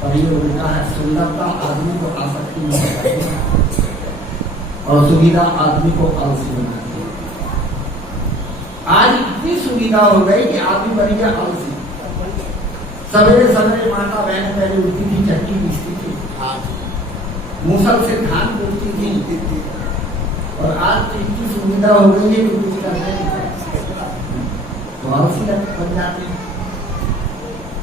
और ये उल्टा है, सुंदरता आदमी को आसक्ति में बनाती है और सुविधा आदमी को आलसी बनाती है। आज इतनी सुविधा हो गई कि आदमी बन गया आलसी। सवेरे सवेरे माता बहन पहले उठती थी, चक्की पीसती थी, मूसल से धान कूटती थी, और आज तो इतनी सुविधा हो गई है कि कुछ करने तो आलसी बन जाते हैं।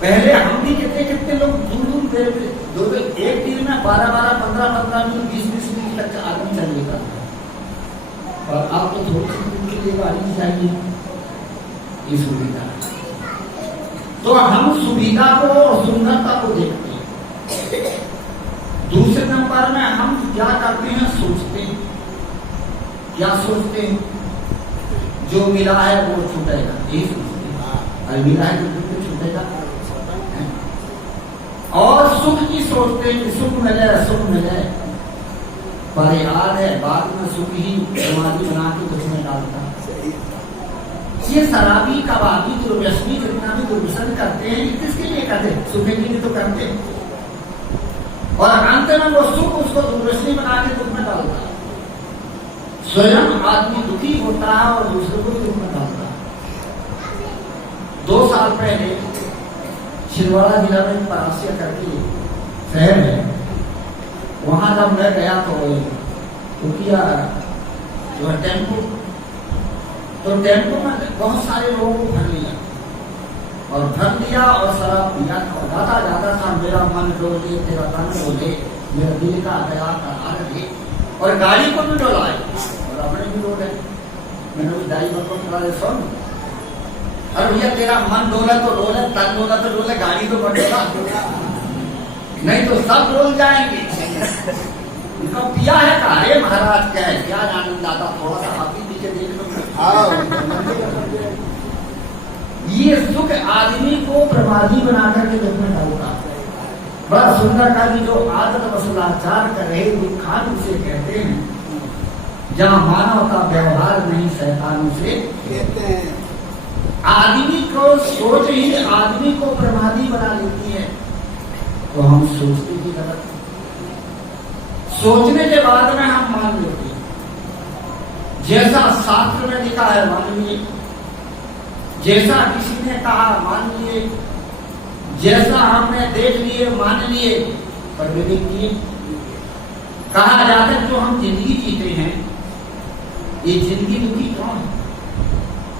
पहले हम भी कितने लोग दूर देर दो एक दिन में 12-12, 15-15 मिनट, 20-20 मिनट तक आदमी चल लेता था, और अब तो थोड़ी सी दूर के लिए गाड़ी चाहिए, ये सुविधा है। तो हम सुविधा को और सुंदरता को देखते हैं। दूसरे नंबर में हम क्या करते हैं, सोचते हैं। क्या सोचते हैं? जो मिला है वो छूटेगा, यही सोचते हैं। और मिला है तो छूटेगा। और सुख की सोचते हैं कि सुख मिले, सुख मिले, पर याद है बाद में सुख ही समाधि बना के कुछ में डालता। ये शराबी कबाबी दुर्व्यसनी जितना भी दुर्व्यसन करते हैं, किसके लिए करते हैं? सुख के लिए तो करते हैं, और अंत में वो सुख उसको दुर्व्यसनी बना के दुख में डालता है। स्वयं आदमी दुखी होता है और दूसरे को दुख में डालता है। 2 साल पहले छिंदवाड़ा जिला में परासिया करके शहर है, वहां जब मैं गया तो किया जो है टेम्पो, तो टेम्पो में बहुत सारे लोगों को भर लिया, और भर लिया और शराब पिया, और जाता जाता था मेरा मन डोले, तेरा तन डोले, मेरा दिल का दया का रहे, और गाड़ी को भी डोलाए और अपने भी डोले। मैंने उस ड्राइवर को कहा, सुन, अरे भैया तेरा मन डोला तो डोले, तन डोला तो डोले, गाड़ी तो डोला, नहीं तो सब डोल जाएंगे। इसको पिया है का? अरे महाराज क्या है, क्या आनंद आता, थोड़ा सा आप ही पीछे देख लो। ये सुख आदमी को प्रमादी बनाकर के दुख में डालता। बड़ा सुंदर का भी जो आदत वसूलाचार कर रहे दुखान उसे कहते हैं, जहाँ मानव का व्यवहार नहीं शैतान उसे कहते हैं। आदमी को सोच ही आदमी को प्रमादी बना लेती है, तो हम सोचते ही गलत, सोचने के बाद में हम मान लेते हैं। जैसा शास्त्र में लिखा है मान लिए, जैसा किसी ने कहा मान लिए, जैसा हमने देख लिए मान लिए, पर विवेक किए। कहा जाता है जो हम जिंदगी जीते हैं, ये जिंदगी दुखी कौन है?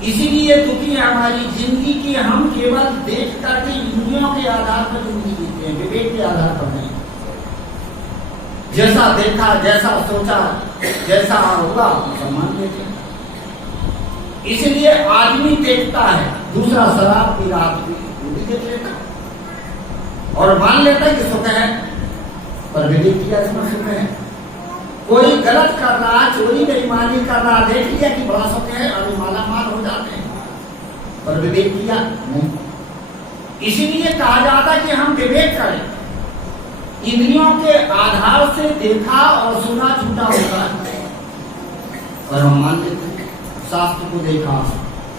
इसीलिए दुखी है हमारी जिंदगी की हम केवल देख करके इंद्रियों के आधार पर जिंदगी जीते हैं, विवेक के आधार पर नहीं। जैसा देखा, जैसा सोचा, जैसा हुआ वैसा मान लेते हैं। इसलिए आदमी देखता है, दूसरा शराब पी रहा वो भी देख लेता और मान लेता है कि सुख है, पर विवेक किया इसमें सुख है। कोई गलत कर रहा, चोरी बेईमानी कर रहा, देख लिया कि बड़ा सुख है, अभी मालामाल हो जाते हैं, पर विवेक किया नहीं। इसीलिए कहा जाता है कि हम विवेक करें। इंद्रियों के आधार से देखा और सुना झूठा होता है, और हम मान लेते हैं। शास्त्र को देखा,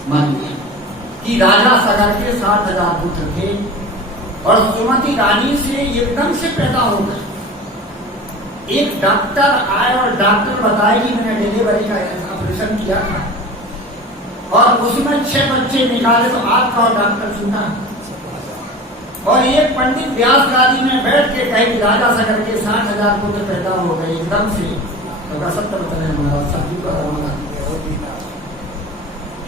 मान लिया कि राजा सगर के 60,000 पुत्र थे, और सुमति रानी से एकदम से पैदा हो गए। एक डॉक्टर आए और डॉक्टर बताए कि मैंने डिलीवरी का ऑपरेशन किया था, और उसमें 6 बच्चे निकाले, तो आपका डॉक्टर सुना। और एक पंडित व्यास गादी में बैठ के कहे कि राजा सगर के 60,000 पुत्र पैदा हो गए एकदम से, तो सत्य बताए हमारा सभी को।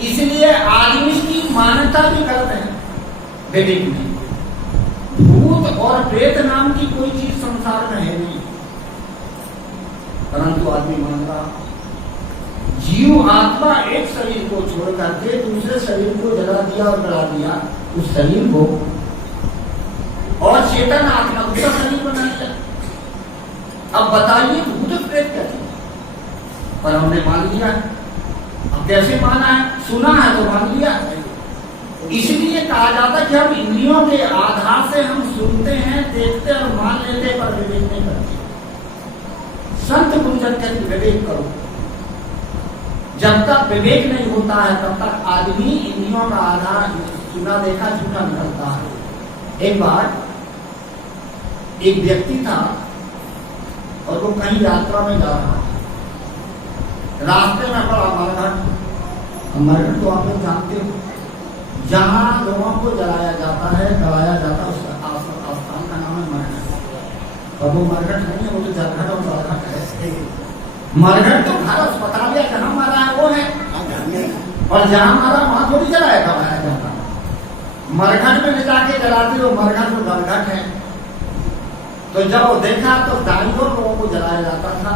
इसलिए आदमी की मान्यता भी गलत है विवेक में। भूत और प्रेत नाम की कोई चीज संसार में है नहीं, परंतु आदमी मान रहा। जीव आत्मा एक शरीर को छोड़ करके दूसरे शरीर को जला दिया और गला दिया, उस शरीर को, और चेतन आत्मा उसका शरीर बना लिया। अब बताइए भूत प्रेत कैसे? पर हमने मान लिया। अब कैसे माना है? सुना है तो मान लिया। इसलिए कहा जाता कि हम इंद्रियों के आधार से हम सुनते हैं, देखते और मान लेते, पर विवेक नहीं करते। संत गुरुजन कहते विवेक करो। जब तक विवेक नहीं होता है तब तक आदमी इंद्रियों का आधार सुना देखा झूठा निकलता है। एक बार एक व्यक्ति था और वो कहीं यात्रा में जा रहा था। रास्ते में पड़ा मरघट। मरघट तो आप लोग जानते हो, जहाँ लोगों को जलाया जाता है, गलाया जाता है, उसका स्थान का नाम है मरघट। और वो मरघट नहीं है, वो तो जरघट और बरघट है। मरघट तो घर अस्पताल या जहाँ मारा है वो है, और जहाँ मारा वहां थोड़ी जलाया गलाया जाता। मरघट में ले जाके जलाते हो, मरघट में बरघट है। तो जब वो देखा तो दाईं ओर लोगों को जलाया जाता था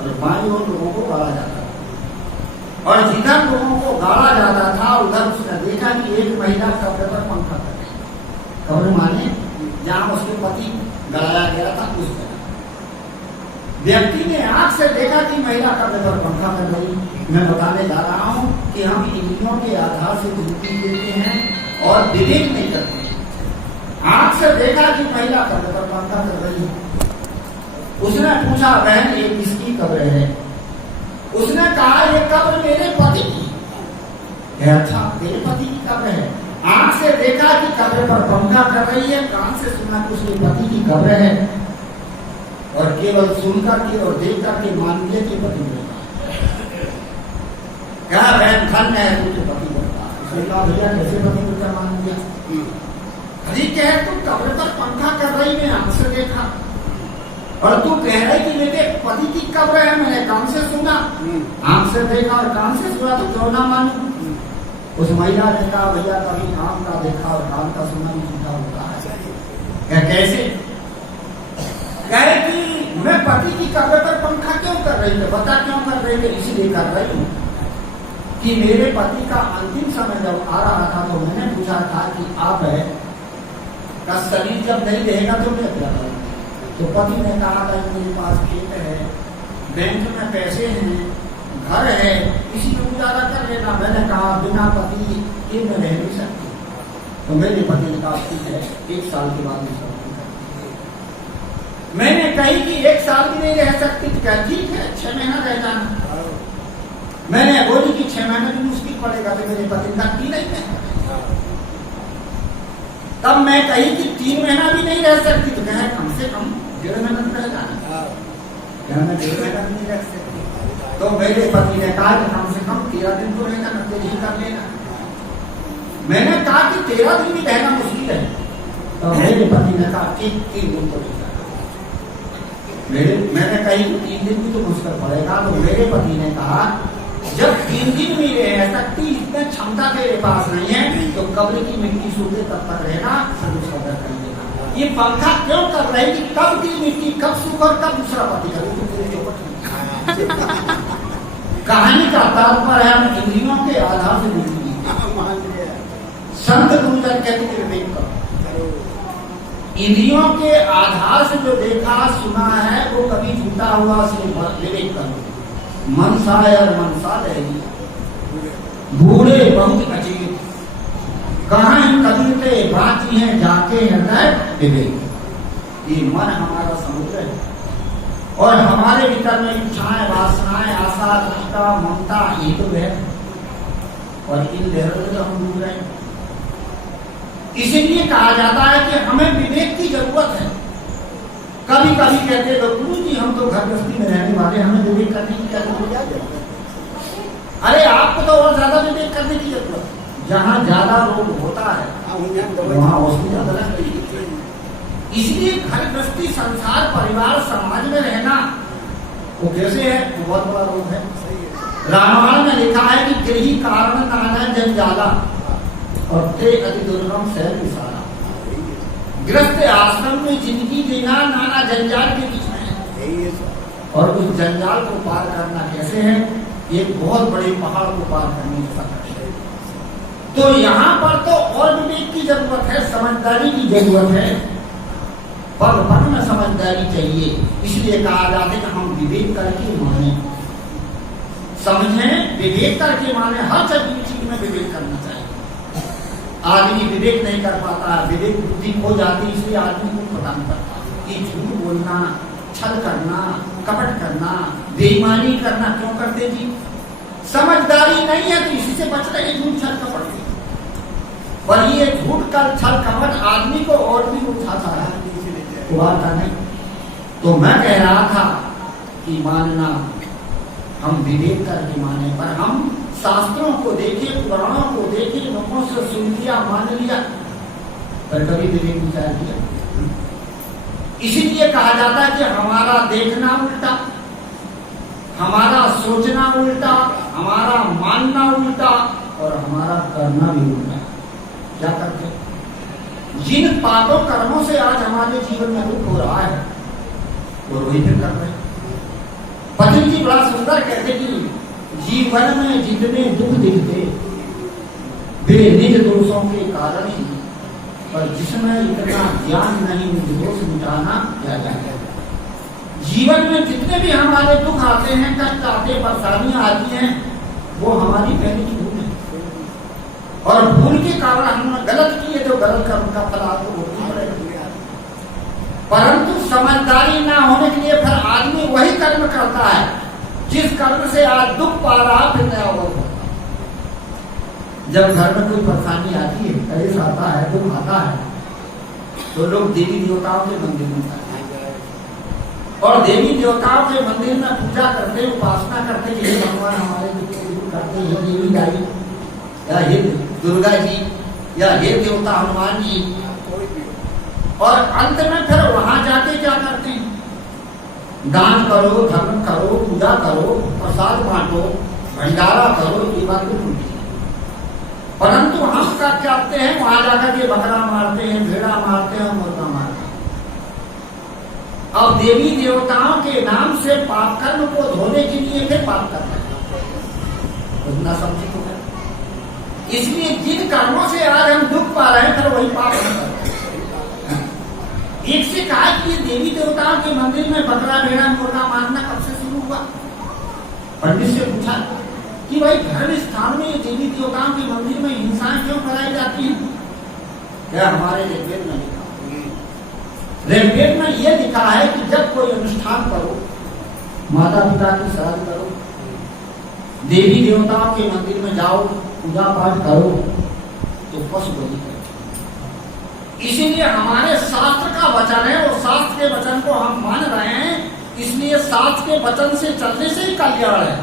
और बाईं ओर लोगों को गाड़ा जाता था। और जिधर लोगों को गाड़ा जाता था उधर उसने देखा कि एक महिला कब्र पर पंखा कर रही है। कब्र माने जहां उसके पति गलाया गया था उस जगह। व्यक्ति ने आंख से देखा कि महिला कब्र पर पंखा कर रही। मैं बताने जा रहा हूं कि हम इंद्रियों के आधार से जिंदगी जीते हैं और विवेक नहीं करते। आंख से देखा कि महिला कब्र पर पंखा कर रही है। उसने पूछा, बहन ये किसकी कब्र है? उसने कहा, ये कब्र मेरे पति की। अच्छा, तेरे पति की कब्र है? आंख से देखा कि कब्र पर पंखा कर रही है, कान से सुना कि उसके पति की कब्र है, और केवल सुनकर के और देख कर के मान लिया कि पति बोलता। कहा, बहन धन्य है तू तो पति बोलता। उसने कहा, भैया कैसे पति बोलता मान लिया? अरे कह, तू कब्र पर पंखा कर रही, मैं आंख से देखा, और तू कह रही कि मेरे पति की कब्र है, मैंने कान से सुना, आंख से देखा और कान से सुना, तो क्यों ना मानूं? उस महिला ने कहा, भैया कभी आंख का देखा और कान का सुना नहीं झूठा होता है। कैसे? कहे कि मैं पति की कब्र पर पंखा क्यों कर रही थी? बता क्यों कर रही थी? इसीलिए कर रही हूँ कि मेरे पति का अंतिम समय जब आ रहा था तो मैंने पूछा था कि आप है का शरीर जब नहीं रहेगा तो मैं क्या करूँ? तो पति ने कहा था, मेरे पास खेत है, बैंक में पैसे हैं, घर है, इसी में गुजारा कर लेना। मैंने कहा, बिना पति के मैं रह नहीं सकती। तो मेरे पति ने कहा, ठीक है, 1 साल के बाद मैं शादी करूंगी। मैंने कही कि 1 साल भी नहीं रह सकती, तो क्या ठीक है 6 महीना रह जाना। मैंने बोली कि 6 महीने भी मुश्किल पड़ेगा, तो मेरे पति का 3 नहीं है। तब मैं कही कि 3 महीना भी नहीं रह सकती, तो कहे कम से कम 1.5 महीना रह जाना। मैं 1.5 महीना भी नहीं रह सकती। तो मेरे पति ने कहा कि कम से कम 13 दिन तो रहना, मैं तेरी कर लेना। मैंने कहा कि 13 दिन भी रहना मुश्किल है। तो मेरे पति ने कहा कि 3 दिन तो रहना। मैंने कही कि 3 दिन भी तो मुश्किल पड़ेगा। तो मेरे पति ने कहा, जब 3 दिन भी रह सकती, इतने क्षमता तेरे पास नहीं है, तो कब्र की मिट्टी सूखे तब तक रहना, फिर उसका दर्द कर देना। ये पंखा क्यों कर रही कि कब की मिट्टी कब सूख और कब दूसरा पति करे? कहानी का तात्पर्य है, हम इंद्रियों के आधार से जिंदगी। संत गुरुजन कहते हैं विवेक करो। इंद्रियों के आधार से जो देखा सुना है वो कभी झूठा हुआ, से विवेक करो। मनसाय और मनसा रहेगी, बूढ़े बहुत अचेत, कहाँ ही कबीरते बाची है जाके हृदय विवेक। ये मन हमारा समुद्र है और हमारे भीतर में इच्छाएं, वासनाएं, आशा, तृष्णा, ममता, ये तो है, और इन लहरों से हम डूब रहे हैं। इसीलिए कहा जाता है कि हमें विवेक की जरूरत है। कभी कभी कहते लोग, गुरु जी हम तो घर गृहस्थी में रहने वाले, हमें विवेक करने की क्या जरूरत है? अरे आपको तो और ज्यादा विवेक करने की जरूरत है। जहाँ ज्यादा रोग होता है वहाँ औषधि ज्यादा लगती है। इसलिए घर गृहस्थी, संसार, परिवार, समाज में रहना वो कैसे है? बहुत बड़ा रोग है। रामायण में लिखा है कि गृही कारण नाना जंजाला और ते अति दुर्गम शहर विशाला। गृहस्थ आश्रम में जिंदगी जीना नाना जंजाल के बीच में है, और उस जंजाल को पार करना कैसे है? एक बहुत बड़े पहाड़ को पार करने जैसा कष्ट है। तो यहाँ पर तो और विवेक की जरूरत है, समझदारी की जरूरत है, पल पल में समझदारी चाहिए। इसलिए कहा जाता है कि हम विवेक करके माने, समझें, विवेक करके माने। हर चीज में विवेक करना चाहिए। आदमी विवेक नहीं कर पाता, विवेक बुद्धि खो जाती, इसलिए आदमी को पता नहीं पड़ता कि झूठ बोलना, छल करना, कपट करना, बेईमानी करना क्यों करते जी? समझदारी नहीं है, तो इसी से बच रहे झूठ छल कपट से। और ये झूठ का छल कपट आदमी को और भी उठाता है, उबारता नहीं। तो मैं कह रहा था कि मानना हम विवेक करके माने, पर हम शास्त्रों को देखे, पुराणों को देखे, लोगों से सुन लिया, मान लिया, पर कभी विवेक विचार किया। इसीलिए कहा जाता है कि हमारा देखना उल्टा, हमारा सोचना उल्टा, हमारा मानना उल्टा और हमारा करना भी उल्टा। क्या करते? जिन पापों कर्मों से आज हमारे जीवन में दुख हो रहा है वो वही फिर कर रहे हैं। पतंजलि जी बड़ा सुंदर कहते कि जीवन में जितने दुख दिखते वे निज दोषों के कारण ही, पर जिसमें इतना ज्ञान नहीं दोष मिटाना क्या जाए। जीवन में जितने भी हमारे दुख आते हैं, कष्ट आते, परेशानियां आती हैं, वो हमारी पहली की भूल है। और भूल के कारण हमने गलत किए तो गलत कर्म का फल आपको भुगतना पड़ेगा। परंतु समझदारी ना होने के लिए फिर आदमी वही कर्म करता है जिस कर्म से आज दुख पा रहा, फिर नया होता। जब घर में कोई परेशानी आती है, कलेश आता है, दुख आता है, तो लोग देवी देवताओं के मंदिर में जाते हैं और देवी देवताओं के मंदिर में पूजा करते, उपासना करते कि हे भगवान हमारे दुख को दूर करते, हे देवी गाई या हे दुर्गा जी या हे देवता हनुमान जी। और अंत में फिर वहां जाके क्या करते हैं? दान करो, धर्म करो, पूजा करो, प्रसाद बांटो, भंडारा करो, ये बात तो उल्टी है। परंतु हम क्या करते हैं? वहां जाकर के बकरा मारते हैं, भेड़ा मारते हैं, मुर्गा मारते हैं। अब देवी देवताओं के नाम से पाप कर्म को धोने के लिए फिर पाप करते हैं। उतना समझे तो है। इसलिए जिन कर्मों से आज हम दुख पा रहे हैं, फिर वही पाप हम करते हैं। एक से कहा कि ये देवी देवताओं के मंदिर में बकरा, भेड़ा, मुर्गा मारना कब से शुरू हुआ? पंडित से पूछा कि भाई धर्म स्थान में देवी देवताओं के मंदिर में हिंसाएं क्यों कराई जाती हैं? क्या हमारे ऋग्वेद में लिखा? ऋग्वेद में यह लिखा है कि जब कोई अनुष्ठान करो, माता पिता की श्राद्ध करो, देवी देवताओं के मंदिर में जाओ, पूजा पाठ करो, तो पशु बलि करो। इसीलिए हमारे शास्त्र का वचन है, और शास्त्र के वचन को हम मान रहे हैं, इसलिए शास्त्र के वचन से चलने से ही कल्याण है।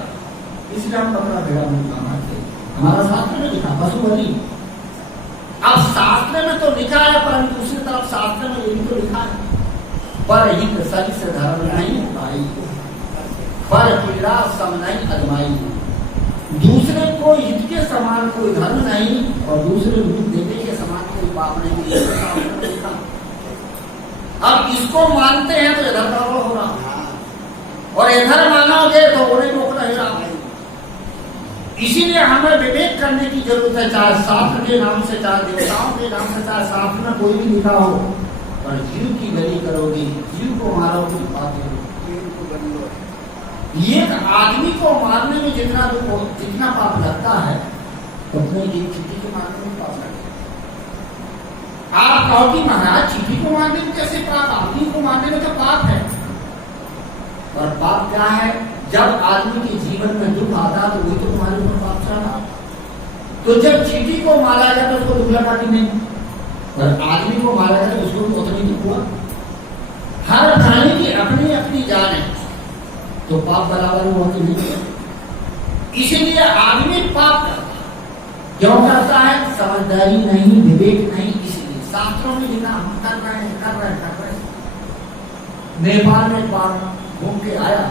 इसलिए हम बकरा भेड़ा मुर्गा मारते हैं। हमारा शास्त्र में लिखा पशु बलि। अब शास्त्र में तो लिखा है, परंतु दूसरी तरफ शास्त्र में ये भी तो लिखा है, पर हित सच से धर्म नहीं पाई, पर पीड़ा सम नहीं अजमाई। दूसरे को हित के समान कोई धर्म नहीं और दूसरे हित देने के समान कोई पाप नहीं। अब इसको मानते हैं तो इधर गड़बड़ हो रहा, और इधर मानोगे तो उन्हें रोक नहीं रहा। इसीलिए हमें विवेक करने की जरूरत है, चाहे शास्त्र के नाम से, चाहे देवताओं के नाम से, चाहे शास्त्र में कोई भी लिखा हो, पर जीव की बलि करोगे, जीव को मारोगे, पाप करोगे। एक आदमी को मारने में जितना पाप लगता है, उतने एक चींटी को मारने में पाप लगता है। आप कहो कि महाराज चींटी को मारने में कैसे पाप? आदमी को मारने में तो पाप है। और पाप क्या है? जब आदमी के जीवन में दुख आता तो वही तो तुम्हारे ऊपर पाप चढ़ा। तो जब चींटी को मारा जाए तो उसको दुख लगा कि नहीं, और आदमी को मारा जाए तो उसको भी उतना ही दुख हुआ। हर प्राणी की अपनी अपनी जान है, तो पाप बराबर हुआ कि नहीं? इसीलिए आदमी पाप करता है। क्यों करता है? समझदारी नहीं, विवेक नहीं। इसलिए शास्त्रों में लिखा हम कर रहे हैं। नेपाल में एक बार घूम के आया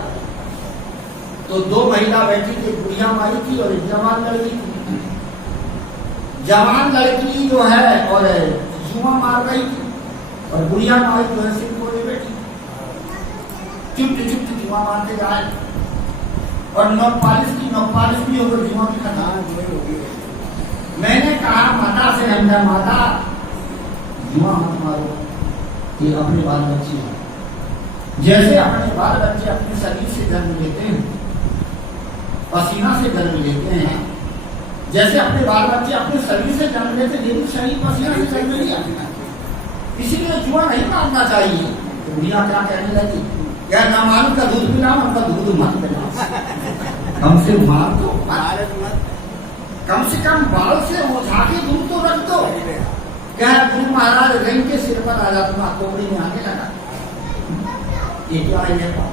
तो दो महिला बैठी थी, बुढ़िया माई थी और एक जवान लड़की थी। जवान लड़की जो है और जुआ मार रही थी, और बुढ़िया माई जो है सिर्फ बोले बैठी चुप जुआ मारते जाए, और नोक पालिश भी होकर जुआ की खत्म। मैंने कहा माता से, हमने माता जुआ मत मारो, ये अपने बाल बच्चे हैं। जैसे अपने बाल बच्चे अपने शरीर से जन्म लेते हैं, पसीना से जन्म लेते हैं, जैसे अपने बाल बच्चे अपने शरीर से जन्म लेते हैं, लेकिन शरीर पसीना से जन्म नहीं आता। इसीलिए जुआ नहीं मारना चाहिए। तो बुढ़िया क्या कहने लगी, क्या ना मालूम का दूध पिलाओ, उनका दूध मत पिलाओ, कम से मार दो, कम से कम बाल से उठा के दूध तो रख दो। क्या गुरु महाराज रंग के सिर पर आ जाता, खोपड़ी में आने लगा। ये क्या है पाप?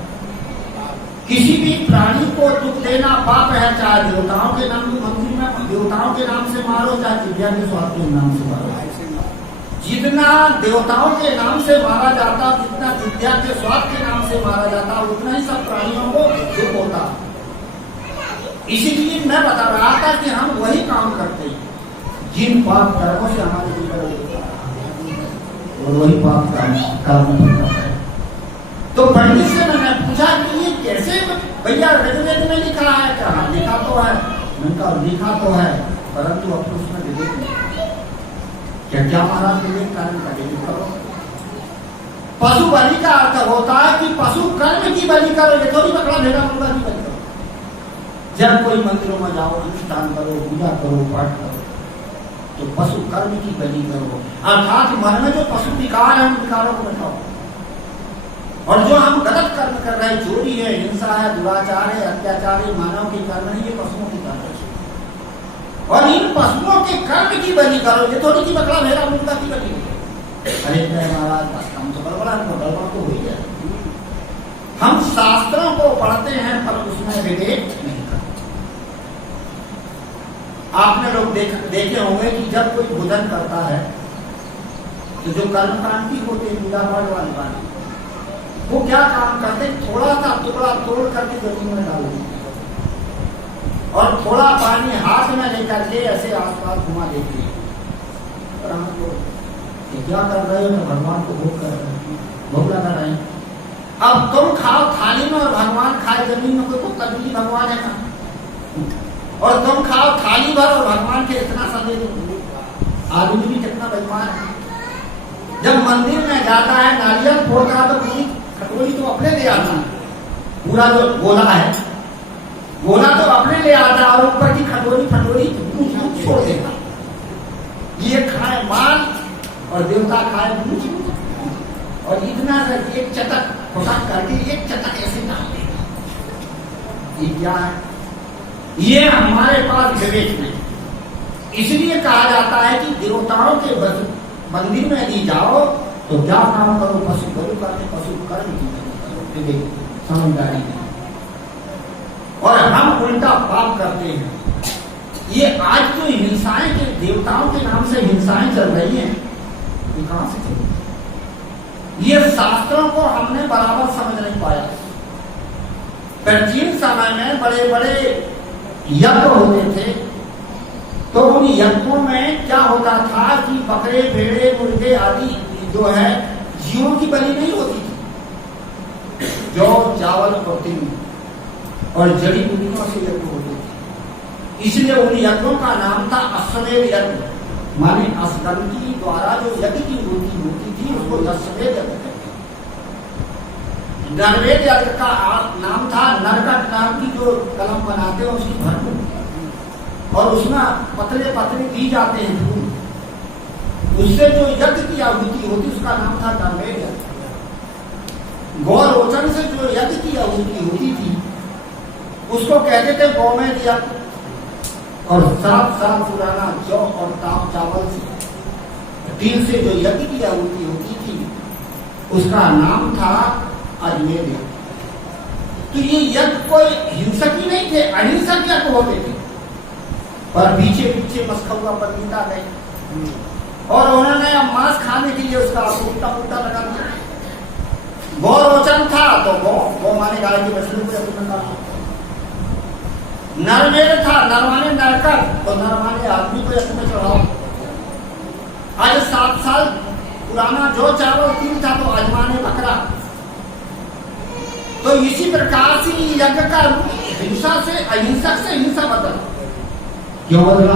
किसी भी प्राणी को दुख देना पाप है, चाहे देवताओं के नाम मंदिर में देवताओं के नाम से मारो, चाहे दिव्या के स्वाद के नाम से मारो। जितना देवताओं के नाम से मारा जाता, जितना विद्या के स्वाद के नाम से मारा जाता, उतना ही सब प्राणियों को दुख होता। इसीलिए मैं बता रहा था कि हम वही काम करते हैं जिन पाप कर्मों से हमारे जीवन और वही पाप कर्म करता है। तो पंडित से मैंने पूछा कि ये कैसे, भैया ऋग्वेद में लिखा है क्या? लिखा तो है। मैंने कहा लिखा तो है, परंतु अब तो उसमें विवेक नहीं। क्या महाराज विवेक कारण का विवेक करो। पशु बलि का अर्थ होता है कि पशु कर्म की बलि करो, ये थोड़ी पकड़ा भेड़ा मुर्गा की बलि करो। जब कोई मंदिरों में जाओ, अनुष्ठान करो, पूजा करो, पाठ करो, तो पशु कर्म की बलि करो। अर्थात मन में जो पशु विकार है उन विकारों को बैठाओ। और जो हम गलत कर्म कर रहे हैं, चोरी है, हिंसा है, दुराचार है, अत्याचार है, मानव के कर्म नहीं, ये पशुओं के कर्म है। और इन पशुओं के कर्म की बलि करो, ये थोड़ी की बकरा भेड़ा मुर्गा की बलि करो। अरे महाराज हम तो गड़बड़ा तो हो ही जाए। हम शास्त्रों को पढ़ते हैं पर उसमें विवेक नहीं करते। आपने लोग देखे होंगे कि जब कोई भोजन करता है तो जो कर्मकांडी होते हैं, पूजा पाठ वाले वो क्या काम करते हैं? थोड़ा सा टुकड़ा तोड़ करके जमीन में डाल देते और थोड़ा पानी हाथ में लेकर के ऐसे आसपास घुमा देते हैं। और हम लोग क्या कर रहे हो? भगवान को भोग कर रहे हैं, भोग लगा रहे हैं। अब तुम खाओ थाली में और भगवान खाए जमीन में, कोई तो कभी भगवान है ना। और तुम खाओ थाली भर और भगवान के इतना समय आदमी भी कितना बेईमान है। जब मंदिर में जाता है नारियल फोड़ता है तो पूरी खटोली तो अपने ले आता है, पूरा जो गोला है गोला तो अपने ले आता है और ऊपर की खटोली छोड़ देता। ये खाए माल और देवता खाए मूछ, और इतना एक चटक फटक करके एक चटक ऐसे डाल देगा। ये क्या है? ये हमारे पास विवेक नहीं। इसलिए कहा जाता है कि देवताओं के मंदिर में यदि जाओ तो क्या काम करो? पशु बलि करके पशु कर्म की करो, विवेक समझदारी नहीं। और हम उल्टा पाप करते हैं। ये आज जो हिंसाएं के देवताओं के नाम से हिंसाएं चल रही हैं, ये कहां से चली? ये शास्त्रों को हमने बराबर समझ नहीं पाया। प्राचीन समय में बड़े बड़े यज्ञ होते थे, तो उन यज्ञों में क्या होता था कि बकरे, भेड़े, मुर्गे आदि जो है जीवों की बलि नहीं होती थी। जौ, चावल, प्रोटीन और जड़ी बूटियों से यज्ञ होते थे। इसलिए उन यज्ञों का नाम था अश्वमेध यज्ञ, माने अश्वगंधी द्वारा जो यज्ञ की मूर्ति होती थी उसको अश्वमेध यज्ञ कहते थे। नरवेद यज्ञ का नाम था नरकट नाम की जो कलम बनाते हैं उसकी भरपूर, और उसमें पतले पतले दी जाते हैं फूल, उससे जो यज्ञ की आहुति होती उसका नाम था नरवेद यज्ञ। गौरोचन से जो यज्ञ की आहुति होती थी उसको कहते थे गौमेध यज्ञ। और 7 साल पुराना जौ और ताप चावल से तिल से जो यज्ञ की आहुति होती थी उसका नाम था अजमेर यज्ञ। तो ये यज्ञ कोई हिंसक ही नहीं थे, अहिंसक यज्ञ होते थे। पर पीछे पीछे मस्कौआ पंडित आ गए और उन्होंने मांस खाने के लिए उसका उल्टा पुल्टा लगा दिया। गौरोचन था तो गौ माने गाय की बछड़ी को अपना, नरमेध था नर माने नरकर तो नर माने आदमी को यज्ञ में चढ़ाओ। आज 7 साल पुराना जो चावल तिल था तो अजमाने बकरा। तो इसी प्रकार से यज्ञ का हिंसा से अहिंसक से हिंसा बदला। क्यों बदला?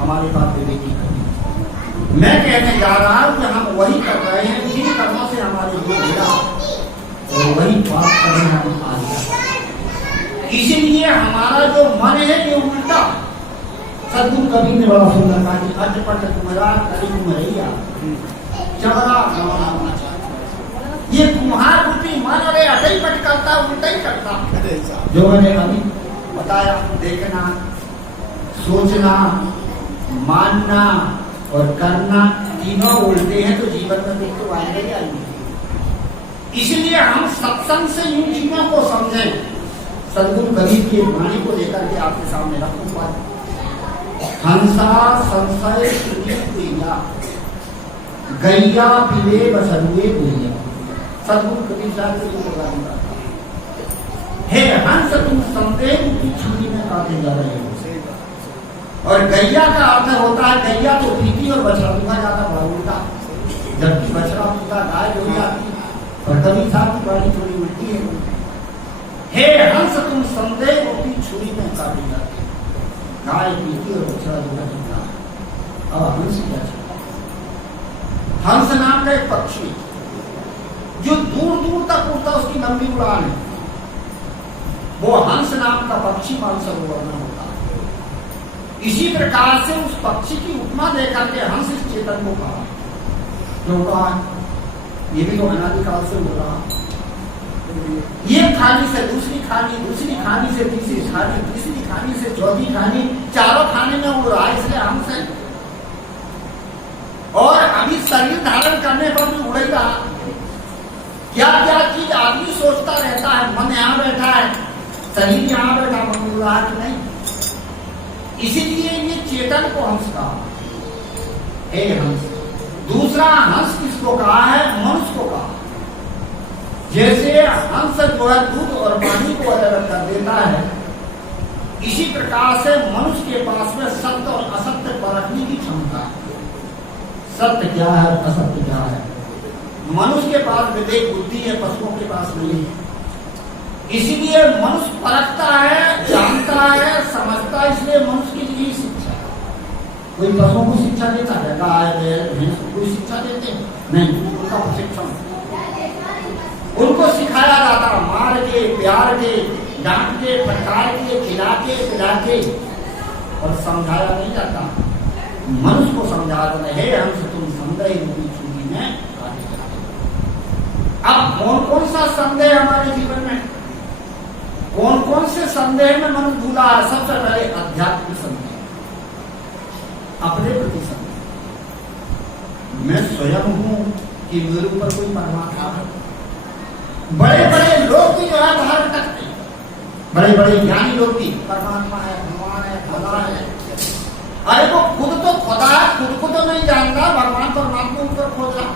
हमारे पास विवेक की कमी। मैं कहने जा रहा हूं कि हम वही कर रहे हैं जिन कर्मों से हमारे जो मिला और वही पाप करने हम आ गए। इसीलिए हमारा जो मन है ये उल्टा। सदगुरु कबीर ने बड़ा सुंदर कहा कि अटपट कुम्हार करी कुम्हैया चवरा गवाना। ये कुम्हार रूपी मन अरे अटई पट करता, उल्टा ही करता। जो मैंने अभी बताया, देखना, सोचना, मानना और करना तीनों उल्टे हैं तो जीवन में तो आएंगे ही आएंगे। इसलिए हम सत्संग से इन चीजों को समझें। सदगुरु कबीर की वाणी को लेकर के आपके सामने रखूंगा। हंसा संशय श्रुति गैया, गैया पीले बसरुए गैया। सदगुरु कबीर साहब को हे हंस, तुम संदेह की छुरी में काटे जा रहे हो। और गैया का अर्थ होता है, गैया तो पीती और बछड़ा दूंगा ज्यादा बड़ा उल्टा, जबकि बछड़ा पीता गाय हो जाती। और कभी साहब की बाड़ी थोड़ी उल्टी है। हे हंस, तुम संदेह की छुरी में काटे जाते, गाय पीती और बछड़ा दूंगा। अब हंस क्या है? हंस नाम का एक पक्षी जो दूर दूर तक उड़ता, उसकी लंबी उड़ान है, वो हंस नाम का पक्षी मानसरोवर में होता है। इसी प्रकार से उस पक्षी की उपमा देकर के हंस इस चेतन को कहा। क्यों कहा? ये भी तो अनादिकाल से हो रहा। ये खानी से दूसरी खानी, दूसरी खानी से तीसरी खानी, तीसरी खानी से चौथी खानी, चारों खाने में उड़ रहा है, इसलिए हंस है। और अभी शरीर धारण करने पर भी उड़ ही रहा। क्या क्या चीज आदमी सोचता रहता है, मन यहां बैठा है, शरीर यहां बैठा, मन उड़ रहा है कि नहीं। इसीलिए ये चेतन को हंस कहा, हे हंस। दूसरा हंस किसको कहा है? मनुष्य को कहा। जैसे हंस जो है दूध और पानी को अलग कर देता है, इसी प्रकार से मनुष्य के पास में सत्य और असत्य परखने की क्षमता है। सत्य क्या है, असत्य क्या है। मनुष्य के पास विवेक बुद्धि है, पशुओं के पास नहीं है। इसीलिए मनुष्य परखता है, जानता है, समझता है। इसलिए मनुष्य की यही शिक्षा है। कोई पशुओं को शिक्षा देता है, गाय भैंस को कोई शिक्षा देते नहीं, उनका प्रशिक्षण उनको सिखाया जाता, मार के, प्यार के, डांट के, फटकार के, खिला के, पिला के, और समझाया नहीं जाता। मनुष्य को समझाया जाता है, हे हंस, तुम संदेह रूपी छुरी में काटे जाते। अब कौन कौन सा संदेह हमारे जीवन में, कौन कौन से संदेह में मनुष्य भूला है? सबसे पहले आध्यात्मिक संदेह, अपने प्रति संदेह। मैं स्वयं हूं कि मेरे ऊपर कोई परमात्मा है। बड़े बड़े लोग भी जो है बाहर भटकते, बड़े बड़े ज्ञानी लोग भी परमात्मा है, भगवान है, खुदा है। अरे वो खुद तो खुदा है, खुद को तो नहीं जानता, भगवान परमात्मा ऊपर खोज रहा।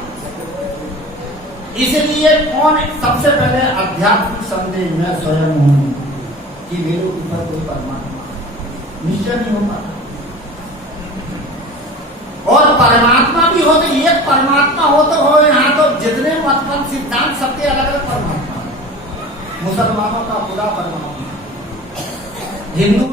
इसलिए कौन सबसे पहले आध्यात्मिक संदेह, मैं स्वयं हूं कि मेरे ऊपर कोई परमात्मा निश्चय नहीं हो पाता। और परमात्मा भी हो तो एक परमात्मा हो तो हो, यहाँ तो जितने मतपद सिद्धांत सबके अलग अलग परमात्मा। मुसलमानों का खुदा परमात्मा, हिंदू